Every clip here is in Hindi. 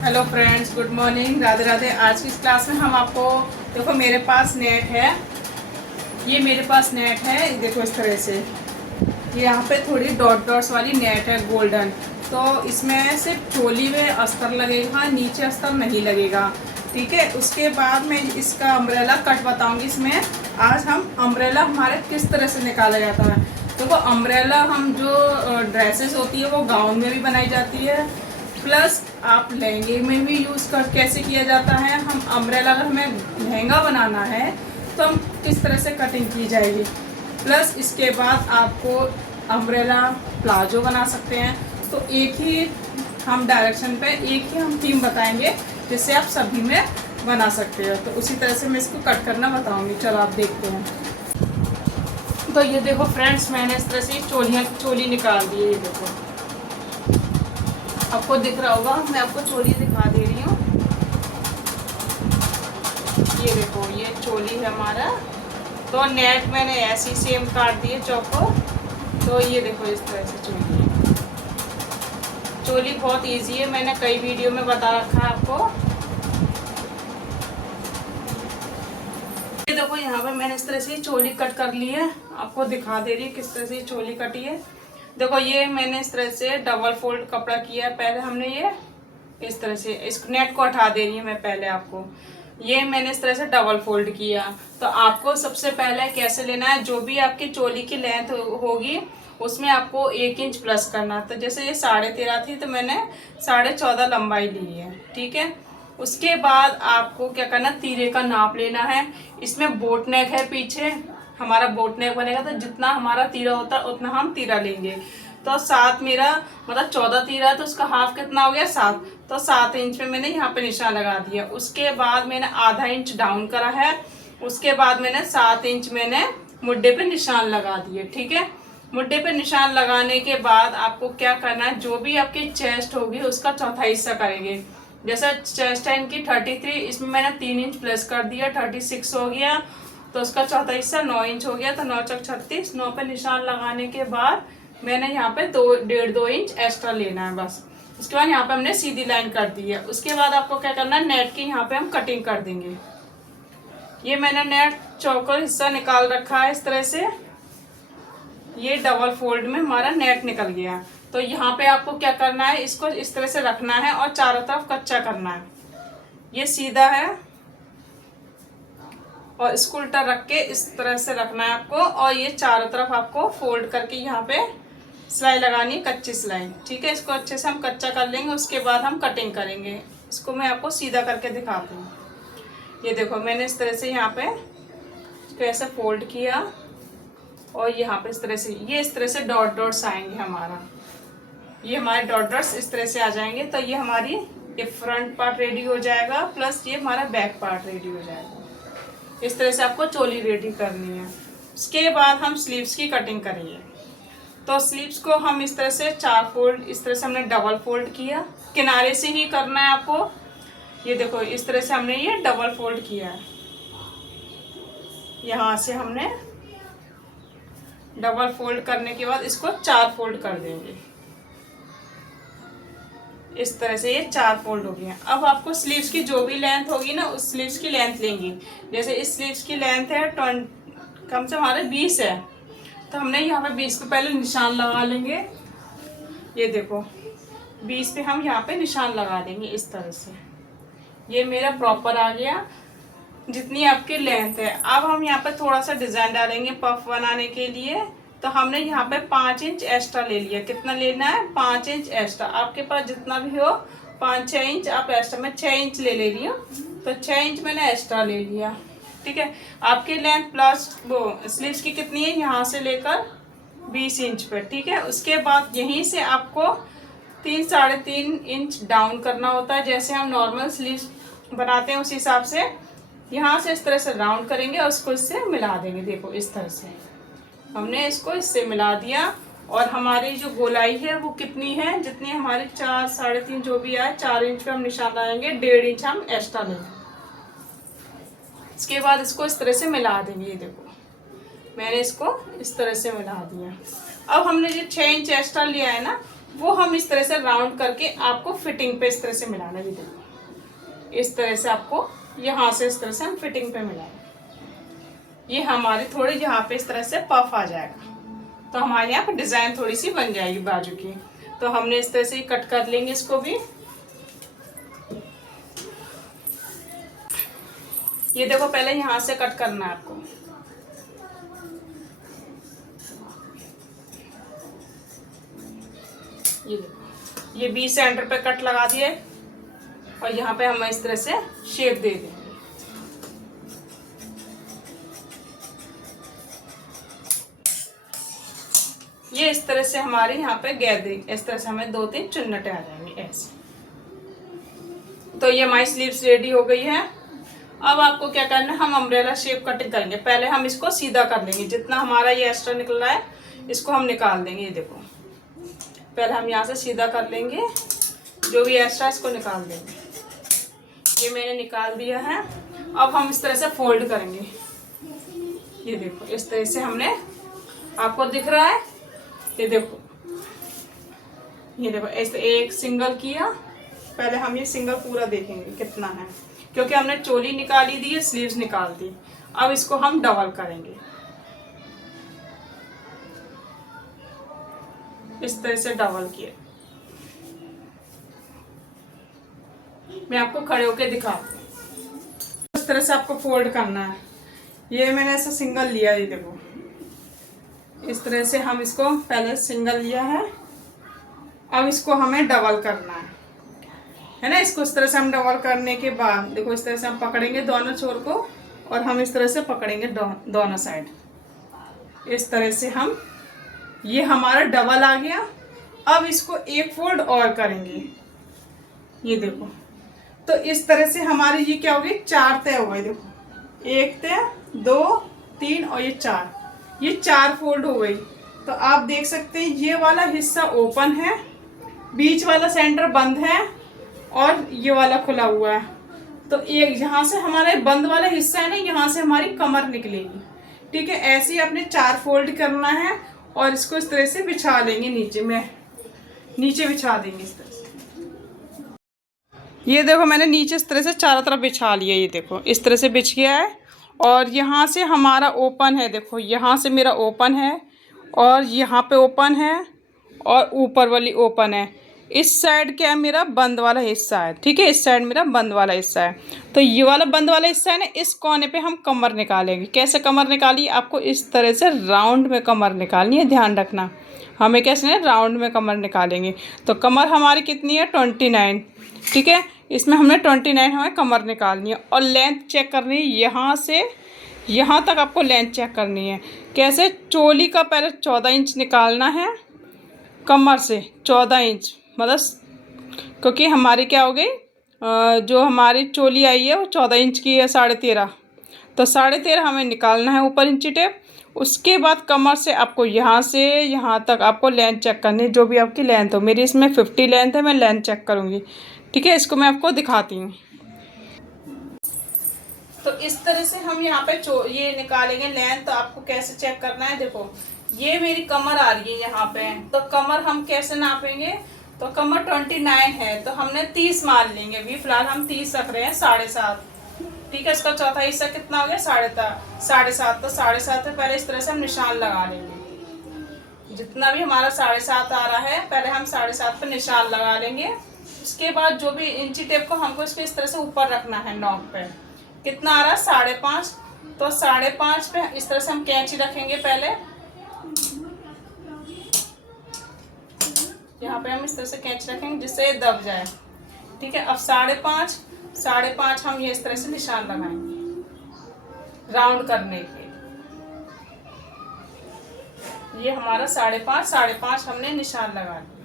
Hello friends, good morning, Radhe Radhe. आज की इस क्लास में हम आपको देखो मेरे पास नेट है, ये मेरे पास नेट है, देखो इस तरह से। ये यहाँ पे थोड़ी डॉट डॉट्स वाली नेट है गोल्डन। तो इसमें सिर्फ चोली में अस्तर लगेगा, नीचे अस्तर नहीं लगेगा, ठीक है। उसके बाद मैं इसका अम्ब्रेला कट बताऊंगी। इसमें आज हम अम्ब्रेला हमारे किस तरह से निकाला जाता है। देखो अम्ब्रेला हम जो ड्रेसेस होती है वो गाउन में भी बनाई जाती है, प्लस आप लहंगे में भी यूज़ कर कैसे किया जाता है। हम अम्ब्रेला अगर हमें लहंगा बनाना है तो हम किस तरह से कटिंग की जाएगी, प्लस इसके बाद आपको अम्ब्रेला प्लाजो बना सकते हैं। तो एक ही हम डायरेक्शन पे एक ही हम थीम बताएंगे जिससे आप सभी में बना सकते हो। तो उसी तरह से मैं इसको कट करना बताऊंगी। चलो आप देखते हैं। तो ये देखो फ्रेंड्स, मैंने इस तरह से चोली निकाल दी है। ये देखो आपको दिख रहा होगा, मैं आपको चोली दिखा दे रही हूँ। ये देखो ये चोली है हमारा। तो नेट मैंने ऐसी सेम काट दी है चौको। तो ये देखो इस तरह से चोली है। चोली बहुत इजी है, मैंने कई वीडियो में बता रखा है आपको। ये देखो यहाँ पे मैंने इस तरह से चोली कट कर ली है, आपको दिखा दे रही है किस तरह से चोली कटी है। देखो ये मैंने इस तरह से डबल फोल्ड कपड़ा किया है। पहले हमने ये इस तरह से इस नेट को हटा दे रही है मैं पहले आपको। ये मैंने इस तरह से डबल फोल्ड किया। तो आपको सबसे पहले कैसे लेना है, जो भी आपकी चोली की लेंथ होगी उसमें आपको 1 इंच प्लस करना। तो जैसे ये 13.5 थी तो मैंने 14.5 लंबाई ली है, ठीक है। उसके बाद आपको क्या करना, तीरे का नाप लेना है। इसमें बोट नेक है, पीछे हमारा बोट नेक बनेगा तो जितना हमारा तीरा होता है उतना हम तीरा लेंगे। तो 7 मेरा मतलब 14 तीरा है तो उसका हाफ कितना हो गया 7। तो 7 इंच पे मैंने यहाँ पे निशान लगा दिया। उसके बाद मैंने आधा इंच डाउन करा है। उसके बाद मैंने 7 इंच मैंने मुड्डे पे निशान लगा दिए, ठीक है। मुड्डे पे निशान लगाने के बाद आपको क्या करना है, जो भी आपकी चेस्ट होगी उसका चौथा हिस्सा करेंगे। जैसा चेस्ट है इनकी 33, इसमें मैंने 3 इंच प्लस कर दिया, 36 हो गया। तो उसका चौथा हिस्सा 9 इंच हो गया। तो 9 चौक 36, 9 पे निशान लगाने के बाद मैंने यहाँ पे 1.5-2 इंच एक्स्ट्रा लेना है बस। उसके बाद यहाँ पे हमने सीधी लाइन कर दी है। उसके बाद आपको क्या करना है, नेट की यहाँ पे हम कटिंग कर देंगे। ये मैंने नेट चौकोर हिस्सा निकाल रखा है इस तरह से। ये डबल फोल्ड में हमारा नेट निकल गया। तो यहाँ पे आपको क्या करना है, इसको इस तरह से रखना है और चारों तरफ कच्चा करना है। ये सीधा है और इसको उल्टा रख के इस तरह से रखना है आपको। और ये चारों तरफ आपको फोल्ड करके यहाँ पे सिलाई लगानी है, कच्ची सिलाई, ठीक है। इसको अच्छे से हम कच्चा कर लेंगे, उसके बाद हम कटिंग करेंगे। इसको मैं आपको सीधा करके दिखाती हूँ। ये देखो मैंने इस तरह से यहाँ पे इसको ऐसे फोल्ड किया और यहाँ पे इस तरह से ये इस तरह से डॉट डॉट्स आएंगे हमारा। ये हमारे डॉट डॉट्स इस तरह से आ जाएंगे। तो ये हमारी ये फ्रंट पार्ट रेडी हो जाएगा, प्लस ये हमारा बैक पार्ट रेडी हो जाएगा। इस तरह से आपको चोली रेडी करनी है। उसके बाद हम स्लीव्स की कटिंग करेंगे। तो स्लीव्स को हम इस तरह से 4 फोल्ड, इस तरह से हमने डबल फोल्ड किया, किनारे से ही करना है आपको। ये देखो इस तरह से हमने ये डबल फोल्ड किया है। यहाँ से हमने डबल फोल्ड करने के बाद इसको 4 फोल्ड कर देंगे। इस तरह से ये 4 फोल्ड हो गया। अब आपको स्लीव्स की जो भी लेंथ होगी ना, उस स्लीव्स की लेंथ लेंगी। जैसे इस स्लीव्स की लेंथ है कम से हमारे 20 है, तो हमने यहाँ पे 20 पे पहले निशान लगा लेंगे। ये देखो 20 पे हम यहाँ पे निशान लगा देंगे इस तरह से। ये मेरा प्रॉपर आ गया जितनी आपकी लेंथ है। अब हम यहाँ पे थोड़ा सा डिजाइन डालेंगे पफ बनाने के लिए। तो हमने यहाँ पे 5 इंच एक्स्ट्रा ले लिया। कितना लेना है, 5 इंच एक्स्ट्रा। आपके पास जितना भी हो 5-6 इंच आप एक्स्ट्रा, मैं 6 इंच ले रही हूँ। तो 6 इंच मैंने एक्स्ट्रा ले लिया, ठीक है। आपकी लेंथ प्लस वो स्लीव्स की कितनी है, यहाँ से लेकर 20 इंच पर, ठीक है। उसके बाद यहीं से आपको 3-3.5 इंच डाउन करना होता है। जैसे हम नॉर्मल स्लीव्स बनाते हैं उस हिसाब से यहाँ से इस तरह से राउंड करेंगे और उसको इससे मिला देंगे। देखो इस तरह से हमने इसको इससे मिला दिया। और हमारी जो गोलाई है वो कितनी है, जितनी हमारी 4-3.5 जो भी आए, 4 इंच पे हम निशान लगाएंगे, 1.5 इंच हम एक्स्ट्रा लेंगे। इसके बाद इसको इस तरह से मिला देंगे। ये देखो मैंने इसको इस तरह से मिला दिया। अब हमने जो 6 इंच एक्स्ट्रा लिया है ना, वो हम इस तरह से राउंड करके आपको फिटिंग पे इस तरह से मिलाना है। देखो इस तरह से आपको यहाँ से इस तरह से हम फिटिंग पे मिलाएंगे। ये हमारी थोड़ी यहाँ पे इस तरह से पफ आ जाएगा, तो हमारे यहाँ पे डिजाइन थोड़ी सी बन जाएगी बाजू की। तो हमने इस तरह से ही कट कर लेंगे इसको भी। ये देखो पहले यहाँ से कट करना है आपको। ये देखो ये 20 सेंटर पे कट लगा दिए और यहाँ पे हम इस तरह से शेप दे देंगे। ये इस तरह से हमारे यहाँ पे गैदरिंग इस तरह से हमें 2-3 चुन्नटें आ जाएंगी ऐसे। तो ये हमारी स्लीव्स रेडी हो गई है। अब आपको क्या करना है, हम अम्ब्रेला शेप कटिंग करेंगे। पहले हम इसको सीधा कर लेंगे, जितना हमारा ये एक्स्ट्रा निकल रहा है इसको हम निकाल देंगे। ये देखो पहले हम यहाँ से सीधा कर लेंगे, जो भी एक्स्ट्रा इसको निकाल देंगे। ये मैंने निकाल दिया है। अब हम इस तरह से फोल्ड करेंगे। ये देखो इस तरह से हमने, आपको दिख रहा है, ये देखो ऐसे एक सिंगल किया। पहले हम ये सिंगल पूरा देखेंगे कितना है, क्योंकि हमने चोली निकाली दी है, स्लीव्स निकाल दी। अब इसको हम डबल करेंगे इस तरह से डबल किए। मैं आपको खड़े होके दिखाती हूँ। इस तरह से आपको फोल्ड करना है। ये मैंने ऐसा सिंगल लिया, ये देखो इस तरह से हम इसको पहले सिंगल लिया है। अब इसको हमें डबल करना है ना। इसको इस तरह से हम डबल करने के बाद देखो इस तरह से हम पकड़ेंगे दोनों छोर को और हम इस तरह से पकड़ेंगे दोनों साइड। इस तरह से हम, ये हमारा डबल आ गया। अब इसको एक फोल्ड और करेंगे। ये देखो तो इस तरह से हमारी ये क्या हो गई, 4 तय हो गए। देखो 1 तय, 2, 3 और ये 4, ये 4 फोल्ड हो गई। तो आप देख सकते हैं ये वाला हिस्सा ओपन है, बीच वाला सेंटर बंद है और ये वाला खुला हुआ है। तो एक यहाँ से हमारा बंद वाला हिस्सा है ना, यहाँ से हमारी कमर निकलेगी। ठीक है, ऐसे ही आपने 4 फोल्ड करना है और इसको इस तरह से बिछा लेंगे नीचे में, नीचे बिछा देंगे इस तरह से। ये देखो मैंने नीचे इस तरह से चारों तरफ बिछा लिया। ये देखो इस तरह से बिछ गया है और यहाँ से हमारा ओपन है। देखो यहाँ से मेरा ओपन है और यहाँ पे ओपन है और ऊपर वाली ओपन है। इस साइड क्या है, मेरा बंद वाला हिस्सा है। ठीक है, इस साइड मेरा बंद वाला हिस्सा है। तो ये वाला बंद वाला हिस्सा है ना, इस कोने पे हम कमर निकालेंगे। कैसे कमर निकालिए, आपको इस तरह से राउंड में कमर निकालनी है। ध्यान रखना, हमें कैसे है, राउंड में कमर निकालेंगे। तो कमर हमारी कितनी है, 29। ठीक है, इसमें हमने 29 हमें कमर निकालनी है और लेंथ चेक करनी है। यहाँ से यहाँ तक आपको लेंथ चेक करनी है। कैसे, चोली का पहले 14 इंच निकालना है, कमर से 14 इंच, मतलब क्योंकि हमारी क्या हो गई, जो हमारी चोली आई है वो 14 इंच की है, 13.5। तो 13.5 हमें निकालना है ऊपर इंची टेप। उसके बाद कमर से आपको यहाँ से यहाँ तक आपको लेंथ चेक करनी है, जो भी आपकी लेंथ हो। मेरी इसमें 50 लेंथ है, मैं लेंथ चेक करूँगी। ठीक है, इसको मैं आपको दिखाती हूँ। तो इस तरह से हम यहाँ पे ये निकालेंगे लेंथ। तो आपको कैसे चेक करना है, देखो ये मेरी कमर आ रही है यहाँ पे। तो कमर हम कैसे नापेंगे, तो कमर 29 है तो हमने 30 मान लेंगे। अभी फिलहाल हम 30 रख रहे हैं, 7.5। ठीक है, इसका चौथा हिस्सा कितना हो गया, 7.5। तो 7.5 पे पहले इस तरह से हम निशान लगा लेंगे। जितना भी हमारा 7.5 आ रहा है, पहले हम 7.5 पे निशान लगा लेंगे। उसके बाद जो भी इंची टेप को हमको इसको इस तरह से ऊपर रखना है, नॉक पे कितना आ रहा है, 5.5। तो 5.5 पे इस तरह से हम कैंची रखेंगे। पहले यहाँ पे हम इस तरह से कैंची रखेंगे जिससे ये दब जाए। ठीक है, अब 5.5 हम ये इस तरह से निशान लगाएंगे राउंड करने के। ये हमारा 5.5 हमने निशान लगा लिया।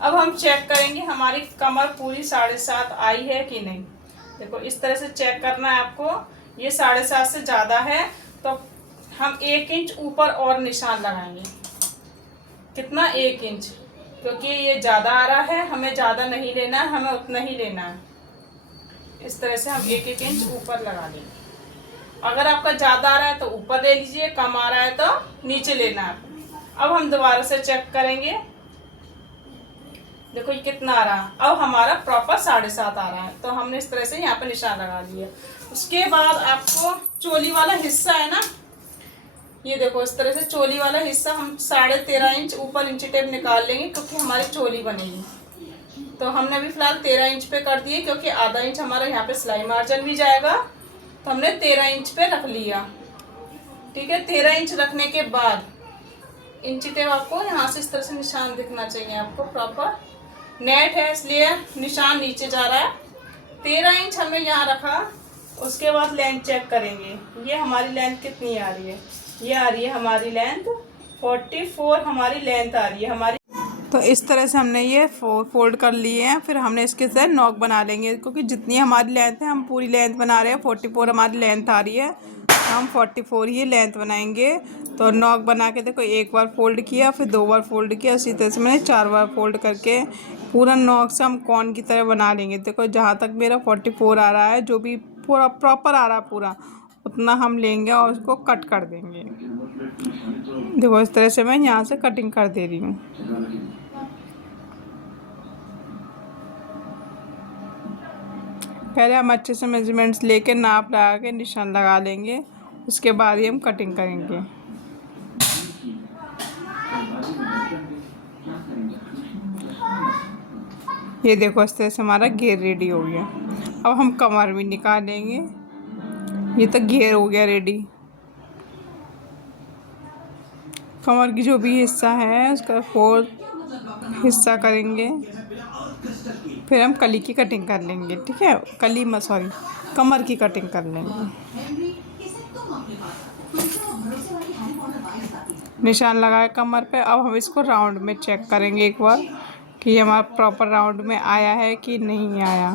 अब हम चेक करेंगे हमारी कमर पूरी 7.5 आई है कि नहीं। देखो इस तरह से चेक करना है आपको। ये 7.5 से ज़्यादा है तो हम 1 इंच ऊपर और निशान लगाएंगे। कितना, 1 इंच, क्योंकि ये ज़्यादा आ रहा है, हमें ज़्यादा नहीं लेना है, हमें उतना ही लेना है। इस तरह से हम 1 इंच ऊपर लगा लेंगे। अगर आपका ज़्यादा आ रहा है तो ऊपर ले लीजिए, कम आ रहा है तो नीचे लेना है। अब हम दोबारा से चेक करेंगे। देखो ये कितना आ रहा। अब हमारा प्रॉपर 7.5 आ रहा है। तो हमने इस तरह से यहाँ पे निशान लगा लिया। उसके बाद आपको चोली वाला हिस्सा है ना, ये देखो इस तरह से चोली वाला हिस्सा हम 13.5 इंच ऊपर इंची टेप निकाल लेंगे, क्योंकि हमारी चोली बनेगी। तो हमने अभी फिलहाल 13 इंच पे कर दिए, क्योंकि आधा इंच हमारा यहाँ पे सिलाई मार्जिन भी जाएगा। तो हमने 13 इंच पे रख लिया। ठीक है, 13 इंच रखने के बाद इंची टेप आपको यहाँ से इस तरह से निशान दिखना चाहिए आपको प्रॉपर। नेट है इसलिए निशान नीचे जा रहा है। 13 इंच हमने यहाँ रखा। उसके बाद लेंथ चेक करेंगे, ये हमारी लेंथ कितनी आ रही है। ये आ रही है हमारी लेंथ 44 हमारी लेंथ आ रही है हमारी। तो इस तरह से हमने ये फोल्ड कर लिए हैं। फिर हमने इसके साथ नॉक बना लेंगे, क्योंकि जितनी हमारी लेंथ है हम पूरी लेंथ बना रहे हैं। 44 हमारी लेंथ आ रही है, हम 44 ही लेंथ बनाएंगे। तो नॉक बना के देखो, एक बार फोल्ड किया, फिर 2 बार फोल्ड किया, इसी तरह से मैंने 4 बार फोल्ड करके पूरा नॉक से हम कॉर्न की तरह बना लेंगे। देखो जहाँ तक मेरा 44 आ रहा है, जो भी पूरा प्रॉपर आ रहा है पूरा, उतना हम लेंगे और उसको कट कर देंगे। देखो इस तरह से मैं यहाँ से कटिंग कर दे रही हूँ। पहले हम अच्छे से मेजरमेंट्स लेके नाप लगा के निशान लगा लेंगे, उसके बाद ही हम कटिंग करेंगे। ये देखो इस तरह से हमारा घेर रेडी हो गया। अब हम कमर भी निकालेंगे। ये तो घेर हो गया रेडी। कमर की जो भी हिस्सा है उसका 4 हिस्सा करेंगे। फिर हम कली की कटिंग कर लेंगे। ठीक है, कमर की कटिंग कर लेंगे। निशान लगाए कमर पे। अब हम इसको राउंड में चेक करेंगे एक बार कि ये हमारा प्रॉपर राउंड में आया है कि नहीं आया।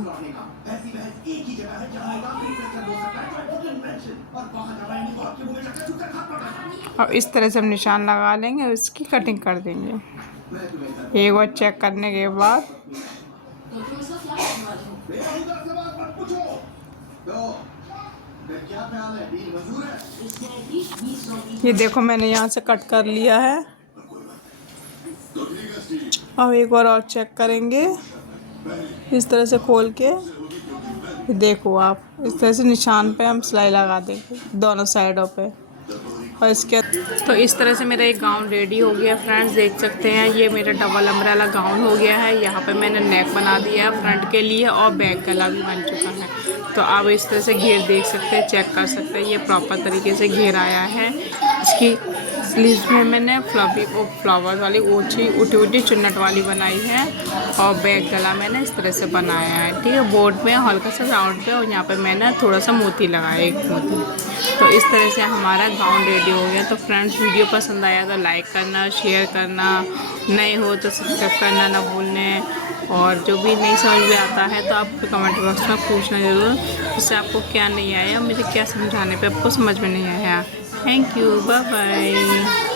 और इस तरह से हम निशान लगा लेंगे और इसकी कटिंग कर देंगे। एक बार चेक करने के बाद ये देखो मैंने यहाँ से कट कर लिया है। अब एक बार और चेक करेंगे इस तरह से खोल के। देखो आप इस तरह से निशान पे हम सिलाई लगा देंगे दोनों साइडों पे। और इसके तो इस तरह से मेरा एक गाउन रेडी हो गया फ्रेंड्स, देख सकते हैं। ये मेरा डबल अम्ब्रेला गाउन हो गया है। यहाँ पे मैंने नेक बना दिया है फ्रंट के लिए और बैक गला भी बन चुका है। तो आप इस तरह से घेर देख सकते हैं, चेक कर सकते हैं। ये प्रॉपर तरीके से घेर आया है। इसकी स्लीव्स में मैंने फ्लावर वाली उठी उठी चुन्नट वाली बनाई है और बैक गला मैंने इस तरह से बनाया है। ठीक है, बोर्ड में हल्का सा राउंड पे और यहाँ पे मैंने थोड़ा सा मोती लगाया, एक मोती। तो इस तरह से हमारा गाउन रेडी हो गया। तो फ्रेंड्स वीडियो पसंद आया तो लाइक करना, शेयर करना, नए हो तो सब्सक्राइब करना ना भूलने। और जो भी नहीं समझ में आता है तो आप कमेंट बॉक्स में पूछना ज़रूर, उससे आपको क्या नहीं आया, मुझे क्या समझाने पे आपको समझ में नहीं आया। Thank you, bye bye.